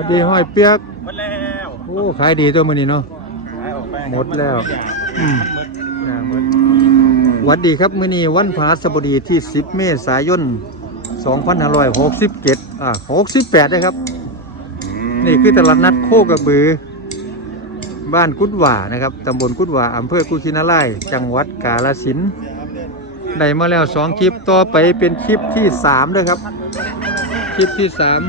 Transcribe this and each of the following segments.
วัสดีห้อยเปียกหมดแล้วโอ้ขายดีตัวมื้อนี้เนาะ ขายออกไปหมดแล้ว อืมหมดอ่าหมดหวัสดีครับมื้อนี้วันพฤหัสบดีที่ 10 เมษายน 2567อ่า68นะครับ นี่คือตลาดนัดโคกระบือ บ้านกุดหว่านะครับตำบลกุดหว่าอำเภอกุชินาไลยจังหวัดกาฬสินธุ์ได้มาแล้วสองคลิปต่อไปเป็นคลิปที่สามด้วยครับ คลิปที่สาม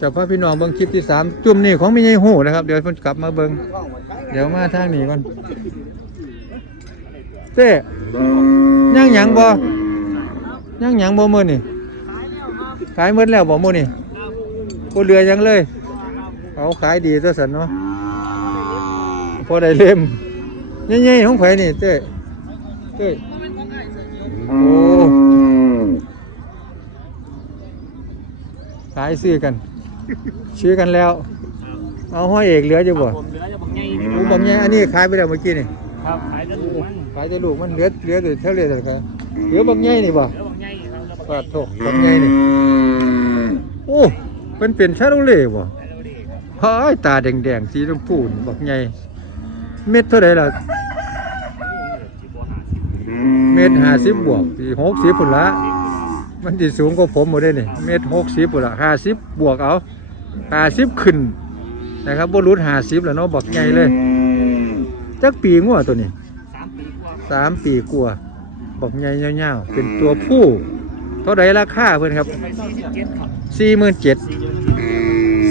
จะพาพี่น้องเบิ้งคลิปที่สามจุ่มนี่ของมีไงหูนะครับ เดี๋ยวเพิ่นกลับมาเบิ้งเดี๋ยวมาทางนี้ก่อนเต้ย่างหยังบ่ย่างหยังบ่มือนี่ขายหมดแล้วบ่มือนี่บ่เหลือยังเลยเอาขายดีตัวสันเนาะพอได้เล่มใหญ่ๆของไผนี่เต้เต้โอ้ขายซื้อกัน ซื้อกันแล้ว เอาห้อยเอกเหลือจะบ่ผมเหลือจะบอกไงโอ้บังใหญ่อันนี้ขายไปแล้วเมื่อกี้นี่ครับขายจะถูกมันขายแต่ลูกมันเหลือเหลือแต่เท่าไรแต่กันเหลือบังใหญ่นี่บ่เหลือบอกไงครับแล้วบอกปาดโถบังใหญ่นี่โอ้เป็นเป็นชาโรเล่บ่พายตาแดงๆสีชมพูนี่บักใหญ่เม็ดเท่าไหร่ล่ะ เมตรห้าสิบบวกสี่หกสิบพุ่นละ มันที่สูงกว่าผมหมดเลยนี่เมตรหกสิบพุ่นละห้าสิบบวกเอาห้าสิบขึ้นนะครับบรุษห้าสิบแล้วเนาะบักใหญ่เลยจักปีงัวตัวนี้สามปีกว่าสามปีกว่าบักใหญ่ยาวๆเป็นตัวผู้เท่าไรราคาเพื่อนครับไปสี่สิบเจ็ดครับสี่หมื่นเจ็ดสี่เดือน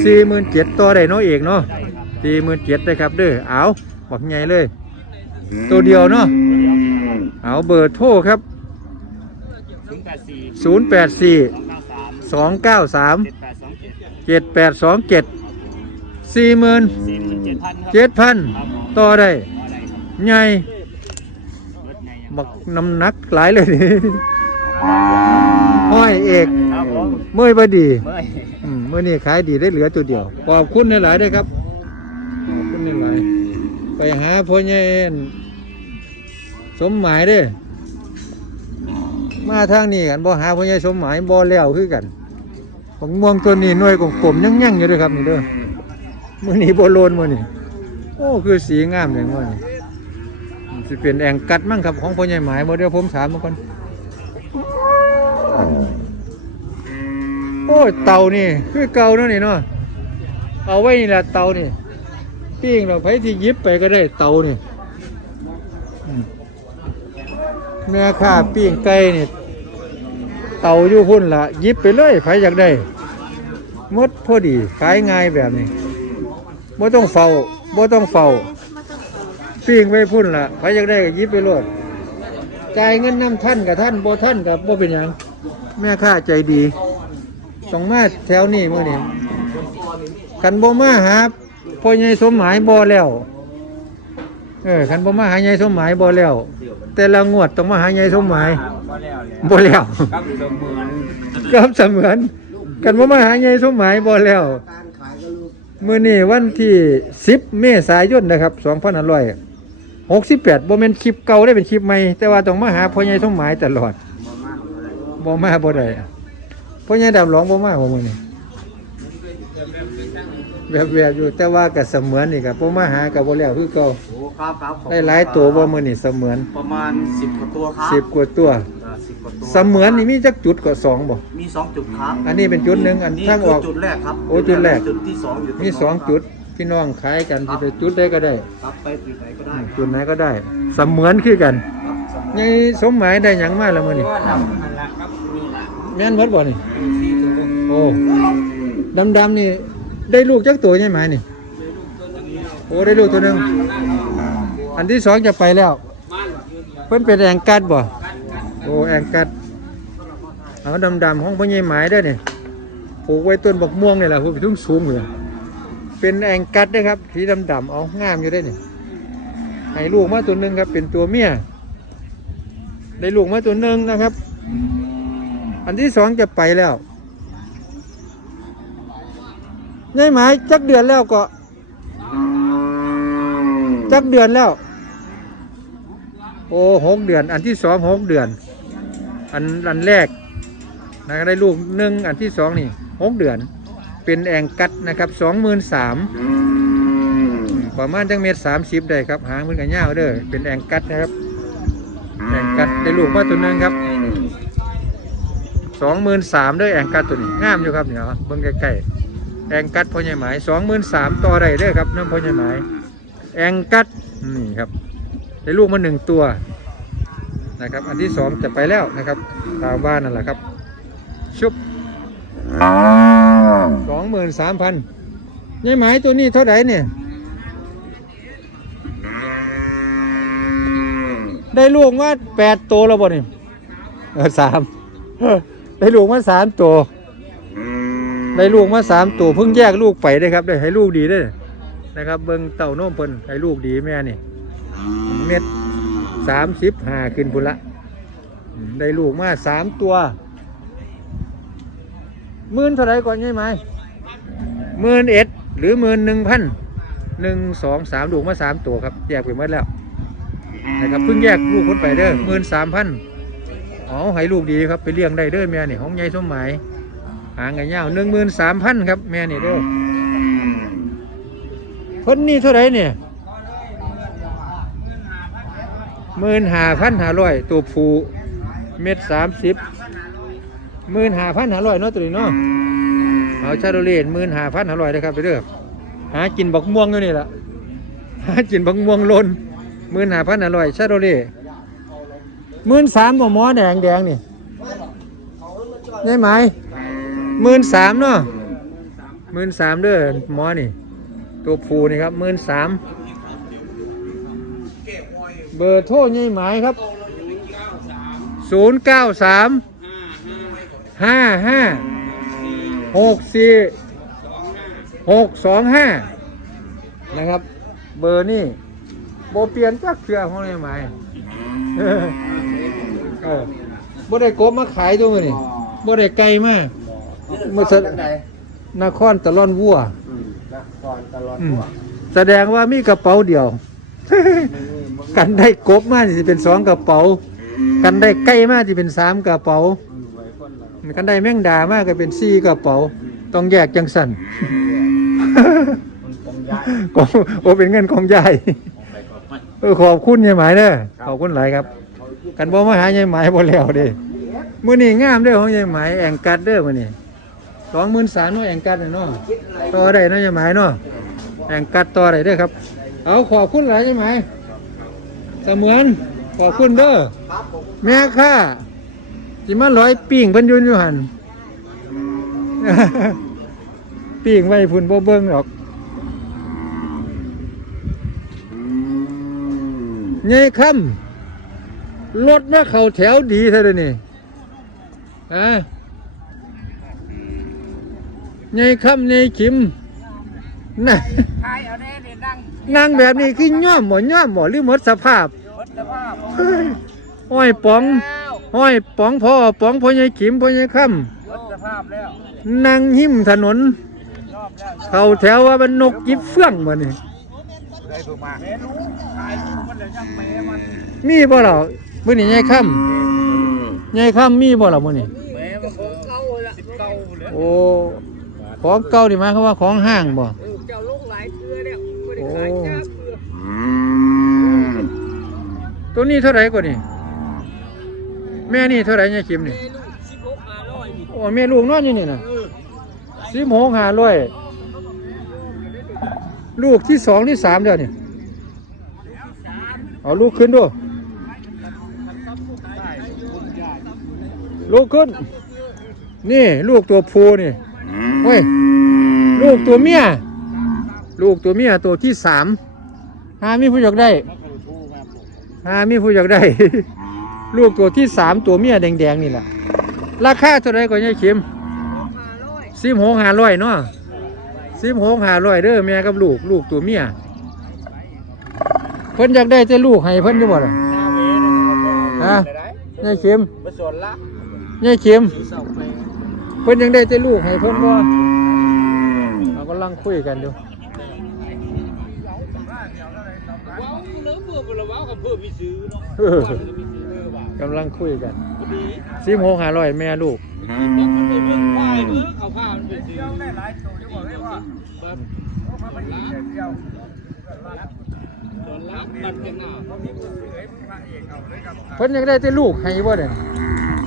สี่หมื่นเจ็ดตัวใดเนาะเอกเนาะสี่หมื่นเจ็ดได้ครับเด้อเอาบักใหญ่เลย ตัวเดียวเนาะเอาเบอร์โทรครับ ถึงแปดสี่ศูนย์แปดสี่สองเก้าสามสองเก้าสามเจ็ดแปดสองเจ็ดเจ็ดแปดสองเจ็ดสี่หมื่นสี่หมื่นเจ็ดพันครับเจ็ดพันครับผมต่อได้อะไรครับใหญ่รถไงยังบักน้ำหนักหลายเลยนี่ห้อยเอกครับผมเมื่อยบดี เมื่อยอืมเมื่อนี้ขายดีได้เหลือตัวเดียว ขอบคุณหลายๆด้วยครับ ขอบคุณหลายๆไปหาพ่อใหญ่เอ็นสมหมายเด้อ มาทางนี้กันบ่หาพ่อใหญ่สมหมายบ่แล้วคือกันของม่วงตัวนี้หน่วยกลมๆยั่งๆอยู่เด้วยครับนี่เด้อมื้อนี้บ่โลนมื้อนี้โอ้คือสีงามอย่างมื้อนี้สิเป็นแองกัดมั้งครับของพ่อใหญ่หมายบ่เดี๋ยวผมถามมาก่อนโอ้เต่านี่คือเก่าเนาะนี่เนาะเอาไว้นี่แหละเต่านี่ปิ้งเราไปที่ยิบไปก็ได้เต่านี่ แม่ค้าปิ้งไก่นี่เต่าอยู่พุ่นละยิบไปเลยใครอยากได้มดพอดีขายง่ายแบบนี้บ่ต้องเฝ้าบ่ต้องเฝ้าปิ้งไว้พุ่นละใครอยากได้ก็ยิบไปเลยจ่ายเงินน้ำท่านกับท่านบ่ท่านกับบ่เป็นหยังแม่ค้าใจดีต้องมาแถวนี้มื้อนี้คันบ่มาหาพ่อใหญ่สมหมายบ่แล้ว เออคันบ่มาหาใหญ่สมหมายบ่แล้ว แต่ละงวดต้องมาหาใหญ่สมหมายมาแล้วเลยบ่แล้วครับเสมือนกับเสมือนกันว่ามาหาใหญ่สมหมายบ่แล้วมื้อนี้วันที่ 10 เมษายนนะครับ2568บ่แม่นคลิปเก่าได้เป็นคลิปใหม่แต่ว่าต้องมาหาพ่อใหญ่สมหมายตลอดบ่มาบ่ได้พ่อใหญ่ดำหลองบ่มาบ่มื้อนี้ แบบๆอยู่แต่ว่าก็เสมือนนี่ก็บ่มาหาก็บ่แล้วคือเก่าโอ้ครับครับขอบคุณได้หลายตัวบ่มื้อนี้เสมือนประมาณสิบกว่าตัวครับ10กว่าตัวสิบกว่าตัวเสมือนนี่มีจักจุดก็สองบ่ มีสองจุดครับอันนี้เป็นจุดหนึ่งอันนี่ทางคือออก จุดแรกครับโอ้จุดแรก จุดที่สองอยู่ตรงมีสองจุดพี่น้องขายกันที่ไปจุดได้ก็ได้ครับไปจุดไหนก็ได้จุดไหนก็ได้ เสมือนคือกันครับสองยังสมหมายได้หยังมาแล้วมื้อนี้ก็ดำนั่นแหละครับนี่แหละแม่นหมดบ่นี่สี่ตัวโอ้ดำๆนี่ ได้ลูกจักตัวใช่ไหมนี่โอ้ได้ลูกตัวหนึ่งอันที่สองจะไปแล้ว เพิ่นเป็นแองกัดบ่โอ้แองกัดเอาดำๆของพ่อใหญ่หมายได้อนี่ปลูกไว้ต้นบักม่วงเนี่ยแหละพุ่นทุ่งสูงเลยเป็นแองกัดนะครับสีดำๆเอางามอยู่ได้อนี่ยให้ลูกมาตัวหนึ่งครับ เป็นตัวเมียได้ลูกมาตัวหนึ่งนะครับ อันที่สองจะไปแล้ว ยายหมายจักเดือนแล้วก็จักเดือนแล้ว โอ้หกเดือน อันที่สองหกเดือน อันอันแรกนะได้ลูกหนึ่งอันที่สองนี่หกเดือน เป็นแองกัดนะครับสองหมื่นสามประมาณจังเมตรสามสิบได้ครับหางมันกันยาวเด้อเป็นแองกัดนะครับแองกัดได้ลูกมาตัวนึงครับสองหมื่นสามเด้อแองกัดตัวนี้งามอยู่ครับเนี่ยเบิ่งใกล้ๆ แองกัดพ่อใหญ่หมายสองหมื่นสามต่อได้เด้อครับน้ำพ่อใหญ่หมายแองกัดนี่ครับได้ลูกมาหนึ่งตัวนะครับ อันที่สองจะไปแล้วนะครับ ตามบ้านนั่นแหละครับ ชุบสองหมื่นสามพันยายหมายตัวนี้เท่าไหร่เนี่ยได้ลูกมาแปดตัวแล้วบ่นี่เออสามได้ลูกมาสามตัว ได้ลูกมาสามตัวเพิ่งแยกลูกไปได้ครับได้ให้ลูกดีได้นะครับ เบิ้งเต่าโน้มเพิ่นให้ลูกดีแม่นี่ เม็ดสามสิบห้าขึ้นพุ่นละได้ลูกมาสามตัวมื่นเท่าไรก่อนใช่ไหมมื่นเอ็ดหรือมื่นหนึ่งพันหนึ่งสองสามลูกมาสามตัวครับ แยกไปหมดแล้วนะครับเพิ่งแยกลูกคนไปเด้อมื่นสามพันอ๋อให้ลูกดีครับไปเลี้ยงได้เด้อแม่นี่ของใหญ่สมหมาย หางกันยาวหนึ่งหมื่นสามพันครับ แม่นี่เด้อคนนี้เท่าไหรเนี่ยหมื่นห้าพันห้าร้อยตัวผูเม็ดสามสิบหมื่นห้าพันห้าร้อยเนาะตัวนี้เนาะเอาชาโดเลนหมื่นห้าพันห้าร้อยเลยครับไปเด้อหากินบักม่วงอยู่นี่แหละหากินบักม่วงหลนหมื่นห้าพันห้าร้อยชาโดเลหมื่นสามหมอหมอแดงแดงนี่ได้ไหม หมื่นสามเนาะหมื่นสามเด้อหมอนี่ ตัวผูนี่ครับหมื่นสามเบอร์โทรยี่หมายครับ0 9 3 5 5 6 4 6 2 5นะครับ เบอร์นี่โบเปลี่ยนจักเชือของยี่หมายเออบ่ได้กบมาขายตัวนี่บ่ได้ไก่มาก เมื่อสะนครตะลอนวัว อืมนะก่อนตลอดอืมทั่วแสดงว่ามีกระเป๋าเดียว กันได้กบมาสิเป็นสองกระเป๋า กันได้ไก่มาสิเป็นสามกระเป๋า อืมไว้คนละกันได้แมงดามาก็เป็นสี่กระเป๋า ต้องแยกจังสัน มันคงย้ายก็โอเป็นเงินของยายไปก่อนมันเออขอบคุณยายหมายเด้อขอบคุณหลายครับ กันบ่มาหายายหมายบ่แล้วเด้มื้อนี้งามเด้อของยายหมายแองกัดเด้อมื้อนี้ 23,000เนาะแองกัดเนาะต่อได้เนาะยายหมายเนาะแองกัดต่อได้ด้อครับ เอาขอบคุณหลายยายหมายเสมือนขอบคุณเด้อแม่ข้าจิมาร้อยปิ่งเพิ่นยืนอยู่หันปิ่งไว้พุ่นบ่เบิ่งหรอกไงคำรถมาเข้าแถวดีเท่าเดยวนี่อะ ไงคำไงขิมน่ะทายเอาแน่เนี่ยนั่งนั่งแบบนี้คือย่อมบ่ย่อมบ่หรือหมดสภาพรถสภาพเฮ้ยห้อยป๋องแล้วห้อยป๋องพ่อป๋องพ่อใหญ่ขิมพ่อใหญ่ค่รถสภาพแล้วำนั่งหิมถนน รอบแล้วเข้าแถวว่ามันนกยิบเฟื่องมานี่ได้ถูกมาแม่รู้ทายรู้มันเลยยังแม่มันมีบ่เหรอมื้อนี้ใหญ่ค่ำใหญ่ค่ำมีบ่เหรอมื้อนี้แม่มันของเก่าละสิบเก่าเลยโอ้ ของเก่านี่หมายความว่าของห้างบ่เออเจ้าลงหลายเทือแล้วไม่ได้ขายจ้าเพื่อตัวนี้เท่าไหร่กว่านี่แม่นี่เท่าไหร่ใหญ่ขิมนี่แม่ลูกสิบหกห้าร้อยนี่โอ้แม่ลูกนอนอยู่นี่น่ะเออสิบหกห้าร้อยลูกที่สองที่สามเดี๋ยวนี่เอาลูกขึ้นดูลูกขึ้น นี่ลูกตัวผู้นี่ เฮ้ยลูกตัวเมีย ลูกตัวเมียตัวที่สามหามีผู้อยากได้หามีผู้อยากได้ ลูกตัวที่สามตัวเมียแดงๆนี่แหละราคาเท่าไรก่อนยายเข็มห้าร้อยสิบหกห้าร้อยเนาะสิบหกห้าร้อยเด้อแม่กับลูกลูกตัวเมียเพิ่นอยากได้แต่ลูกให้เพิ่นอยู่บ่ล่ะฮะยายเข็มมาส่วนละยายเข็มสี เสาไปเพิ่นยังได้แต่ลูกให้เพิ่นบ่เรากำลังคุยกันอยู่ว้าวเนื้อเบื่อบุรว้าวกับเพื่อพี่ซื้อเนาะเออพี่ซื้อเออว่ะกำลังคุยกันพอดีสิบหกห้าร้อยแม่ลูกบอกมันไปเบิ่งควายเอาผ้ามันไปเดียวได้หลายตัวที่บอกเลยว่ามันเป็นเดียวโดนลักมันกันหน้าเขามีผู้เอ๋ยพระเอกเอาเลยครับเพิ่นยังได้แต่ลูกให้บ่เด้อมัน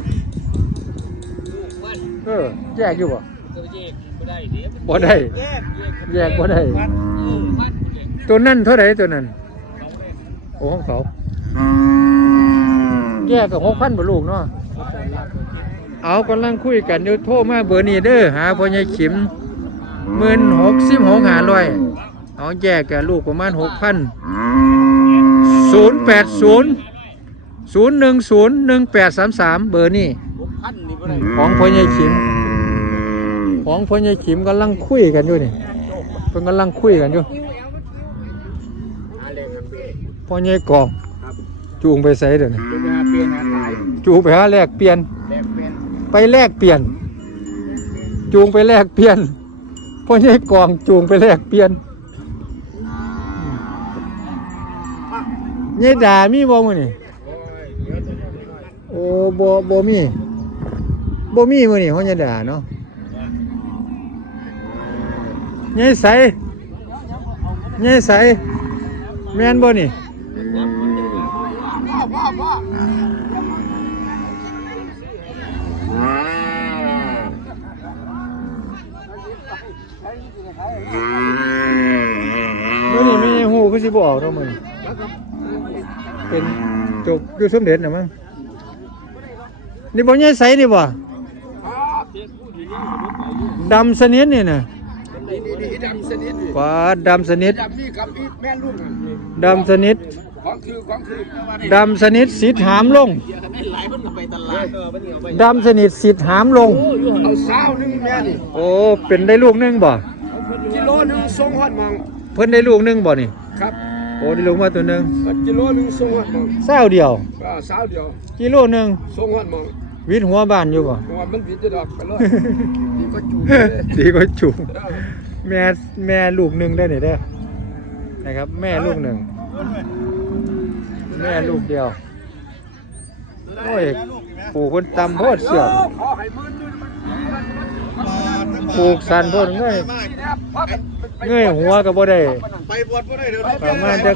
เออ แยกอยู่บ่ตัวเยกบ่ได้เดี๋ยวบ่ได้ แยกแยกบ่ได้เออมันเด็กตัวนั้นเท่าไหร่ตัวนั้นโอ้ของเขาแยกกับหกพันบ่ลูกเนาะเอากำลังคุยกันอยู่โทรมาเบอร์นี้เด้อหาพ่อใหญ่ขิมหมื่นหกสิบหกหาร้อยเอาแยกกับลูกประมาณหกพันศูนย์แปดศูนย์ศูนย์หนึ่งศูนย์หนึ่งแปดสามสามเบอร์นี้หก พันนี่บ่ได้ของพ่อใหญ่ขิม ของพ่อใหญ่ขิมกำลังคุยกันอยู่นี่เพิ่นกำลังคุยกันอยู่หาแรงครับพี่พ่อใหญ่กองครับจูงไปใส่เดี๋ยวนี้จะมาเปลี่ยนหาขายจูงไปหาแลกเปลี่ยน แลกเป็นไปแลกเปลี่ยน จูงไปแลกเปลี่ยนพ่อใหญ่กองจูงไปแลกเปลี่ยนยายด่ามีบ่มื้อนี่โอ้บ่บ่มี บ่มีมื้อนี่พ่อใหญ่ด่าเนาะยายใสยายใสแม่นบ่นี่มื้อนี้มีฮู้คือสิบ่ออกเนาะมื้อนี้เป็นจบอยู่สมเด็จน่ะมั้งนี่บ่ยายใสนี่บ่ ดำสนิทนี่นะนี่นี่ดำสนิทกว่าดำสนิทดำนี่กับอีแม่ลูกดำสนิทของคือของคือดำสนิทสิทธหามลงดำสนิทสิทธหามลงเอาเช้านึงแม่นี่โอ้เป็นได้ลูกนึงบ่กิโลนึงส่งฮอดมองเพิ่นได้ลูกนึงบ่นี่ครับโอ้ได้ลูกมาตัวนึงกิโลนึงส่งฮอดมองเศร้าเดียวก็เช้าเดียวกิโลหนึงส่งฮอดมอง วิทย์หัวบ้านอยู่บ่ เพราะว่ามันวิดจะดอกไปเลยนี่ก็จูดีกว่าจูงแม่แม่ลูกหนึงได้นี่เด้อนะครับ แม่ลูกหนึ่ง แม่ลูกเดียว โอ้ย ปู่คนตำโพดเสือกขอให้มือด้วยมันปลูกสันโพดเงยเงยหัวก็บ่ได้ ไปบวชบ่ได้เดี๋ยวประมาณจะ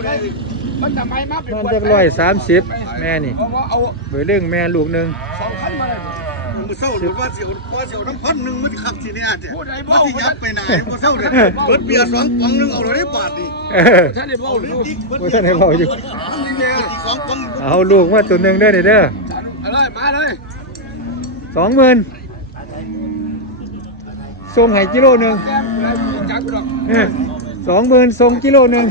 มันจะไม่มาเป็นมันจะร้อยสามสิบแม่นี่เพราะว่าเอาเบอร์เรื่องแม่ลูกหนึ่ง ส มือเศร้าหรือว่าเสียวว่าเสียวน้ำพันหนึ่งมันขับทีเนี้ยเจ้พูดไอ้ว่าเบ้าที่ยับไปไหนมือเศร้าเนี่ยเบิดเบียร์สองป๋องหนึงเอาเลยได้บาทดิเออท่านไอ้เบ้าดูบ่ทันได้เว้าอยู่นี่แม่อีกสองป๋องเอาลูกมาตัวหนึ่งเด้อนี่เด้ออะไรมาเลยสองหมื่นส่งให้กิโลหนึ่งแก้มอะไรจักดอกเออสองหมื่นส่งกิโลหนึ่ง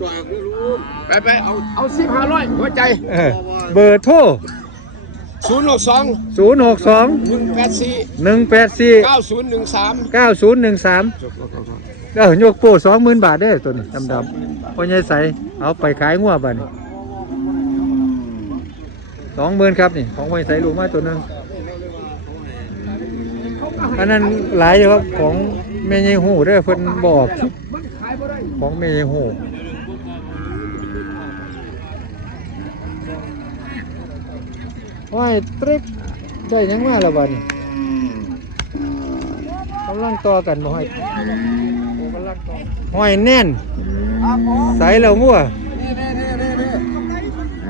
ตัวนี้เอาสองตัวรู้ไปไปเอาเอาสิบห้าร้อยหัวใจเออเบอร์โทรศูนย์หกสองศูนย์หกสองหนึ่งแปดสี่หนึ่งแปดสี่เก้าศูนย์หนึ่งสามเก้าศูนย์หนึ่งสามเออยกโป้สองหมื่นบาทเด้ตัวนี้ดำดำๆพ่อใหญ่ใสเอาไปขายงัวบ้านี่สองหมื่นครับนี่ของพ่อใหญ่ใสลูกมาตัวนึงอันนั้นหลายอยู่ครับของแม่ใหญ่หูเด้อเพิ่นบอกของแม่ใหญ่หู ว้ายตริกได้หยังมาและบัดนี้กำลังต่อกันบ่ให้ห้อยแน่นครับผมใส่แล้วงัวนี่นี่นี่นี่นี่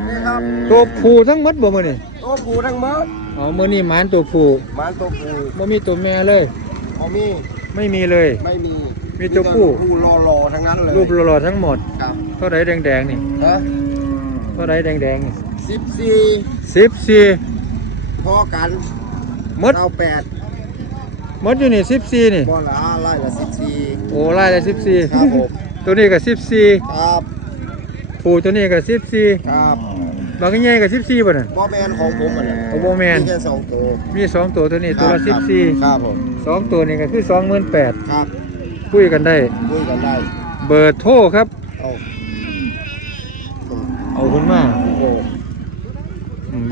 นี่ครับตัวผู้ทั้งหมดบ่มื้อนี้ตัวผูทั้งหมดเอามื้อนี้หมานตัวผู้มันตัวผูบ่มีตัวแม่เลยพอมีไม่มีเลย ไม่มีมีตัวผู้ผูรอรอๆทั้งนั้นเลยรูปหล่อๆทั้งหมดครับเท่าไรแดงๆนี่ฮะเท่าไรแดงๆนี่ สิบสี่สิบสี่พอกันหมดเราแปดหมดอยู่นี่สิบสี่นี่บ่ละไล่ละสิบสี่โอ้ไล่ละสิบสี่ครับผมตัวนี้ก็สิบสี่ครับผู้ตัวนี้ก็สิบสี่ครับบางใหญ่ก็สิบสี่บ่น่ะบ่แมนของผมอะเนี่ยโอ้บ่แม่นแค่สองตัวมีสองตัวตัวนี้ตัวละคสิรับบสี่ครับผมสองตัวนี่ก็คือสองหมื่นแปดครับคุยกันได้คุยกันได้ เบอร์โทรครับเอาเอาคุณมาโอ้อืม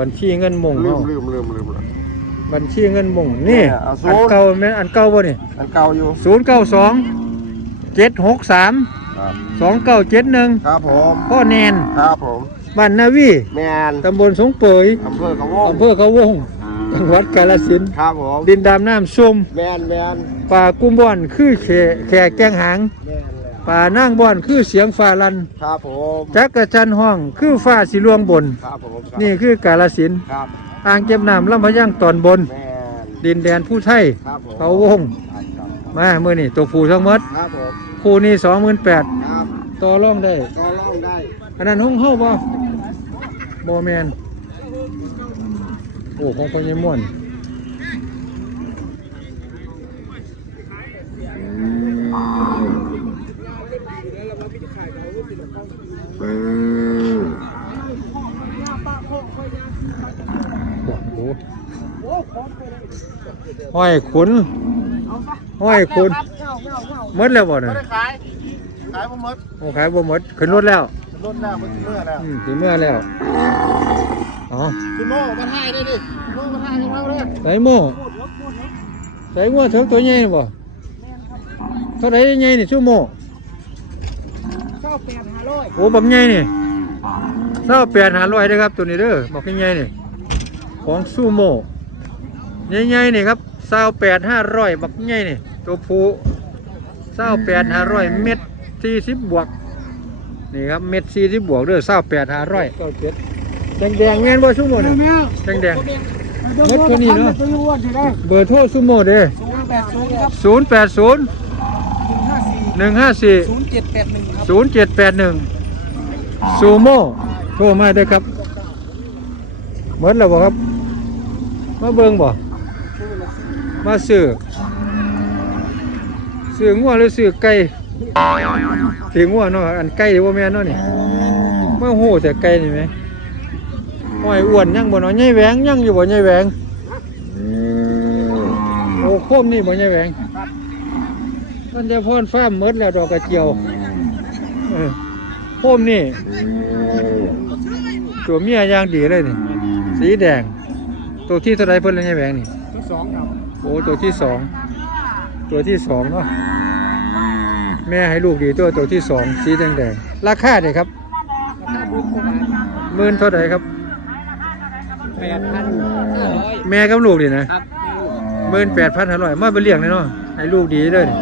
บัญชีเงินมงลืเนาะมลืมลืมลืมบัญชีเงินมงนี่เนี่ยเอาศูอันนย์ เก่าแม่นอันเก่าบ่นี่อันเก่าอยู่ศูนย์เก้าสองเจ็ดหกสามครับสองเก้าเจ็ดหนึ่งครับผมพ่อแนนครับผมบ้านนาวีแมนตำบลสงเปยอำเภอเขาวงอำเภอเขาวงจังหวัดกาฬสินธุ์ครับผมดินดำน้ำส้มแมนแมนป่ากุ้มบ่อนคือแขแขแกงหางแมนเลย ป่านั่งบ่อนคือเสียงฟ้าลัน ครับผมจักกระจันห้องคือฟ้าสีลวงบน ครับผมครับนี่คือกาลสินธุ์ครับอ่างเก็บน้ำลำพะย่างตอนบน แมนดินแดนผู้ไทย ครับผมเขาวงครับครับมาเมื่อนี่ตัวผู้ทั้งหมดครับผมผู้นี่สองหมื่นแปดครับต่อรองได้ก็ล่องได้อันนั้นห้องเฮาบ่บ่แมนโอ้ของพ่อใหญ่ม่วน ห้อยขุนห้อยขุนหมดแล้วบ่เนี่ยไม่ได้ขายขายผมหมดโอ้ขายบ่หมดขึ้นรถแล้วรถหน้ามันเมื่อแล้วอืมถึงเมื่อแล้วอ๋อคุณโม่มาถ่ายได้ดิโม่มาถ่ายให้เราเลยใส่โม่ใส่งัวเถิกตัวใหญ่นี่บ่เท่าไหร่ใหญ่นี่ชั่วโมงเก้าแปดห้าร้อยโอ้บักใหญ่นี่เศร้าแปดหาร้อยเด้อครับตัวนี้เด้อบักใหญ่ๆนี่ของซูโม่ ใหญ่ๆนี่ครับเศร้าแปดห้าร้อยบักใหญ่นี่ตัวผู้เศร้าแปดห้าร้อยเม็ดสี่สิบบวก นี่ครับเม็ดสี่สิบบวกเด้อเศร้าแปดห้าร้อยเก้าเจ็ดแดงๆแม่นบ่ซูโม่เนี่ยแดงๆรถคันนี้เนอะตัวอ้วนใช่ไหมเบอร์โทรซูโม่เด้ศูนย์แปดศูนย์แปดศูนย์หนึ่งห้าสี่ศูนย์เจ็ดแปดหนึ่งครับศูนย์เจ็ดแปดหนึ่งซูโม่โทรมาเด้อครับเหมือนแล้วบ่ครับมาเบิ่งบ่ มาซื้อซื้องัวหรือซื้อไก่ซื้องัวเนาะอันไก่บ่แม่นเนาะนี่มาโหแต่ไก่นี่ไหมห้อยอ้วนยังบ่เนาะใหญ่แหวงยังอยู่บ่ใหญ่แหวงโอ้โคมนี่บ่ใหญ่แหวงมันจะพ่นฟ้าหมดแล้วดอกกระเจียวเออโคมนี่ตัวเมียอย่างดีเลยนี่สีแดง ตัวที่เท่าไรเพิ่นเลยใหญ่แหวงนี่ที่สองครับ โอ้ตัวที่สองตัวที่สองเนาะแม่ให้ลูกดีตัวตัวที่สองสีแดงแดงๆราคาเนี่ยครับราคาบุกประมาณหมื่นเท่าไหร่ครับแปดพันห้าร้อยแม่กับลูกนี่นะครับหมื่นแปดพันห้าร้อยมาไปเลี้ยงเลยเนาะให้ลูกดีเลยนี่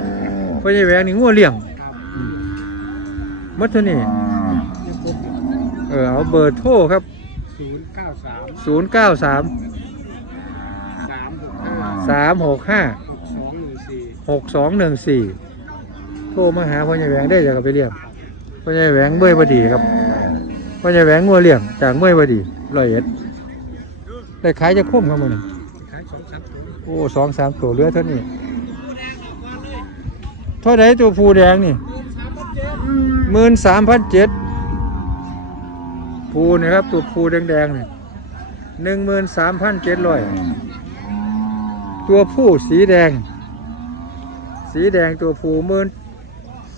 เพราะยายแหวงนี่งัวเลี้ยงครับอืมหมัดเท่านี้เออเอาเบอร์โทรครับศูนย์เก้า สามศูนย์เก้าสามสามหกห้าสามหกห้าสองหนึ่งสี่หกสองหนึ่งสี่โทรมาหาพ่อใหญ่แหวงได้จะไปเลี้ยงพ่อใหญ่แหวงเมื่อยบดีครับพ่อใหญ่แหวงงัวเลี้ยงจากเมื่อยบดีร้อยเอ็ดได้ขายจะคุ้มครับมันขายสองสามตัวโอ้สองสามตัวเหลือเท่านี้เท่าไหรตัวผูแดงนี่หมื่นสามพันเจ็ดผูนี่ครับตัวผูแดงๆนี่หนึ่งหมื่นสามพันเจ็ดร้อย ตัวผู้สีแดง สีแดงตัวผูหมื่น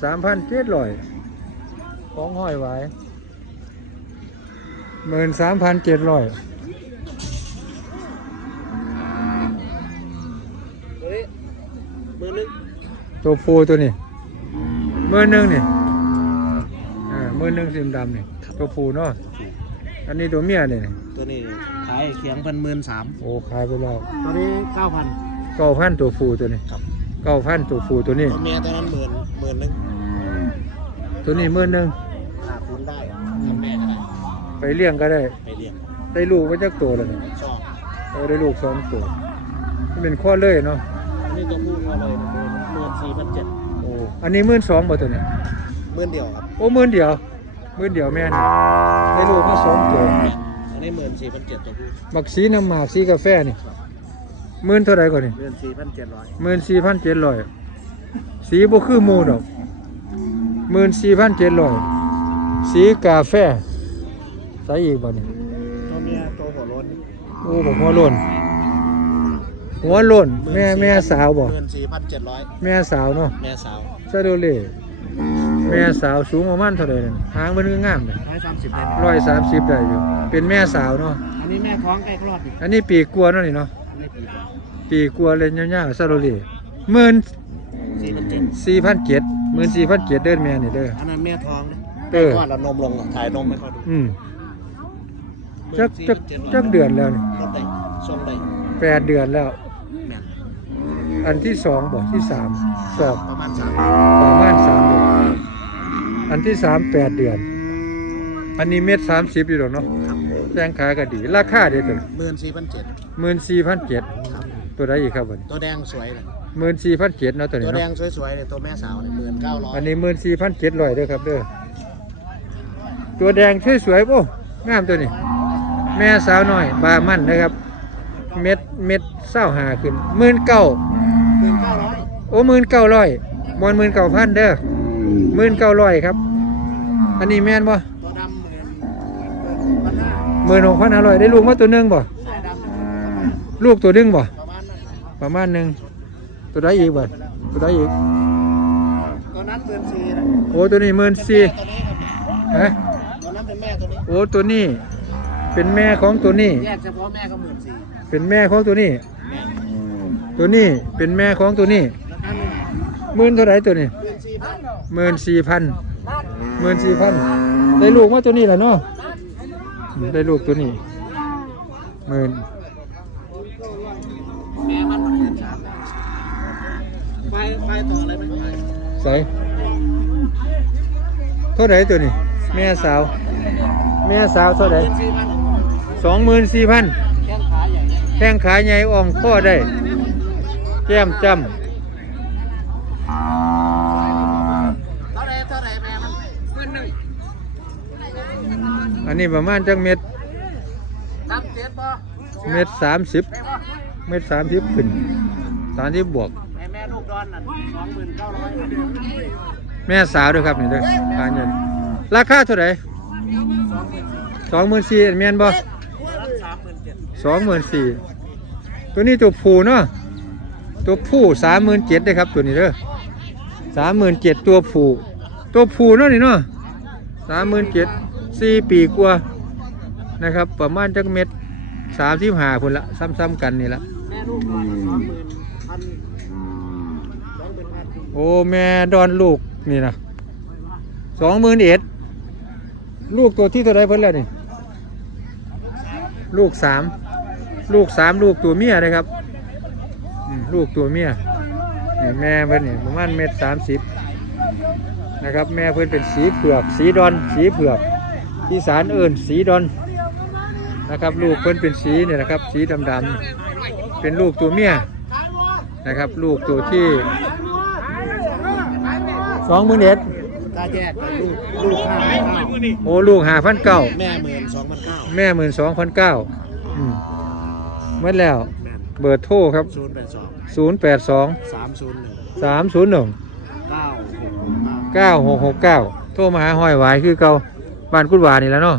สามพันเจ็ดร้อยของห้อยไว้หมื่นสามพันเจ็ดร้อยเฮ้ยมือนึงตัวฟูตัวนี้มือหนึ่งนี่อ่ามือหนึ่งสีดำนี่ตัวฟูเนาะอันนี้ตัวเมียนี่ตัวนี้ขายเขียงพันหมื่นสามโอ้ขายไปแล้วตัวนี้เก้าพัน เก้าพันตัวฟูตัวนี้ครับ เก้าพันตัวฟูตัวนี้ ตัวเมียตัวนั้นหมื่นหมื่นหนึ่งตัวนี้มือหนึ่งขาดทุนได้ทำแม่ก็ได้ไปเลี้ยงก็ได้ ไปเลี้ยงได้ลูกก็จักตัวแล้วนี่ชอบเออได้ลูกสองตัวมันเป็นข้อเลยเนาะอันนี้ตัวพูดมาเลยหมื่นหมื่นสี่พันเจ็ดโอ้อันนี้หมื่นสองบ่ตัวนี้หมื่นเดียวครับโอ้หมื่นเดียวหมื่นเดียวแม่นได้ลูกมาสองตัว อันนี้หมื่นสี่พันเจ็ดตัวพูดบักสีน้ำหมากสีกาแฟนี่หมื่นเท่าไหร่ก่อนนี่หมื่นสี่พันเจ็ดร้อยหมื่นสี่พันเจ็ดร้อยสีบ่คือหมูดอกหมื่นสี่พันเจ็ดร้อยสีกาแฟใส่อีกบ่นี่ตัวเมียตัวหัวโล้นโอ้บอกหัวโล้นหัวโล้นแม่แม่สาวบ่หมื่นสี่พันเจ็ดร้อยแม่สาวเนาะแม่สาวซาโดเล่ แม่สาวสูงประมาณเท่าไหร่นั่นหางมันก็งามเลยร้อยสามสิบเลยร้อยสามสิบได้อยู่ เป็นแม่สาวเนาะ อันนี้แม่ท้องใกล้คลอดอยู่อันนี้ปีกลัวเนาะนี่เนาะ อันนี้ปีกว่าปีกลัวเลยยาวๆซาโดเล่หมื่นสี่พันเจ็ดสี่พันเจ็ดหมื่นสี่พันเจ็ดเด้อแม่นี่เด้อ อันนั้นแม่ท้องนะเออ คลอดแล้วนมลงถ่ายนมไม่ค่อยดูอืมจักจักจักเดือนแล้วนี่รถได้ส่งได้อแปดเดือนแล้ว แม่นอันที่สองบอกที่สามสอบประมาณสามประมาณสามเดื อนอันที่สามแปดเดือน อันนี้เม็ดสามสิบอยู่หรอกเนาะแจ้งขายก็ดี ราคาเดียวตัวหมื่นสี่พันเจ็ดหมื่นสี่พันเจ็ดครับตัวใดอีกครับวันตัวแดงสวยเลยหมื่นสี่พันเจ็ดเนาะตัวตันี้วแดงเนาะสวยๆเลยตัวแม่สาวเนี่ยหมื่นเก้าร้อยอันนี้หมื่นสี่พันเจ็ดร้อยเด้อครับเด้อตัวแดงสวยๆโอ้งามตัวนี้ แม่สาวน้อย บามันนะครับ เม็ดเม็ดเศร้าหาขึ้นหมื่นเก้าหมื่นเก้าร้อยโอ้หมื่นเก้าร้อยมอนหมื่นเก้าพันเด้อ หมื่นเก้าร้อยครับ อันนี้แม่นบ่ตัวดำหมื่นพันห้าหมื่นหกพันห้าร้อยได้ลูกมาตัวหนึงบ่สายดำลูกตัวหนึงบ่ประมาณนั้นประมาณหนึ่งตัวใดอีกบ่ตัวใดอีกตัวนั้นหมื่นสี่นะโอ้ตัวนี้หมื่นสี่ตัวนี้ครับฮะตัวนั้นเป็นแม่ตัวนี้ โอ้ตัวนี้ เป็นแม่ของตัวนี้ แยกเฉพาะแม่ก็หมื่นสี่เป็นแม่ของตัวนี้ ตัวนี้เป็นแม่ของตัวนี้ราคาหนึ่งหมื่นเท่าไหรตัวนี้หมื่นสี่พัน หมื่นสี่พันหมื่นสี่พันได้ลูกมาตัวนี้แหละเนาะได้ลูกตัวนี้หมื่นแม่มันหมื่นสามไฟไฟต่ออะไรไหมไฟใส่เท่าไหรตัวนี้แม่สาว แม่สาวเท่าไหรหมื่นสี่พันสองหมื่นสี่พันแข้งขาใหญ่แข้งขาใหญ่อ่องข้อได้แก้มจเท่าไรเท่าไรแม่มันหมื่นหนึ่งำอั นนี้ประมาณจังเม็ดสามเจ็ดป่ะเม็ดสามสิบแม่ป่ะเม็ดสามสิบขึ้นสามสิบบวกแม่แม่ลูกดอนน่ะสองหมื่นเก้าร้อยแม่สาวด้วยครับนี่ด้วยทานเงินราคาเท่าไหร่สองหมื่นสี่แมนบ่สามหมื่นเจ็ดสองหมื่นสี่ตัวนี้ตัวผู้เนาะตัวผู้สามหมื่นเจ็ดได้ครับตัวนี้เด้อสามหมื่นเจ็ดตัวผู้ตัวผู้เนาะนี่เนาะสามหมื่นเจ็ด สี่ปีกว่านะครับ ประมาณจักเม็ดสามสิบห้าคนละซ้ำๆกันนี่ละแม่ลูกดอนสองหมื่นพันสองหมื่นพันโอ้แม่ดอนลูกนี่นะสองหมื่นเอ็ดลูกตัวที่ตัวใดเพิ่นแล้วนี่ลูกสามลูกสามลูกตัวเมียนะครับอืมลูกตัวเมียนี่แม่เพิ่นนี่ประมาณเม็ดสามสิบนะครับ แม่เพิ่นเป็นสีเผือก สีดอนสีเผือก ที่สารเอิ่นสีดอนนะครับ ลูกเพิ่นเป็นสีเนี่ยนะครับ สีดำดำๆเป็นลูกตัวเมียนะครับ ลูกตัวที่สองหมื่นเอ็ดตาแยกกับลูกลูกห้าพันเก้าโอ้ลูกหาพันเก้าแม่หมื่นสองพันเก้าแม่หมื่นสองพันเก้าเมื่อแล้วแม่เบอร์โทรครับศูนย์แปดสองศูนย์แปดสองสามศูนย์หนึ่งสามศูนย์หนึ่งเก้าหกหกเก้าเก้าหกหกเก้าโทรมาหาห้อยหวายคือเก่า บ้านกุดหวานี่แล้วเนาะ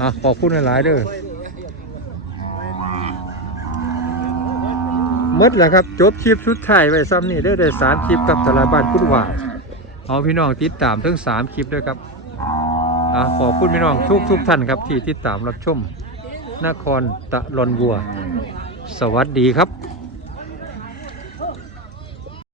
อะขอบคุณหลายๆเด้อหมดแล้วครับ จบคลิปสุดท้ายไว้ซ้ำนี่ได้ได้สามคลิปกับตลาดบ้านกุดหวาเอาพี่น้องติดตามทั้งสามคลิปด้วยครับอะขอบคุณพี่น้องทุกทุกท่านครับที่ติดตามรับชมนครตะลอนวัว สวัสดีครับ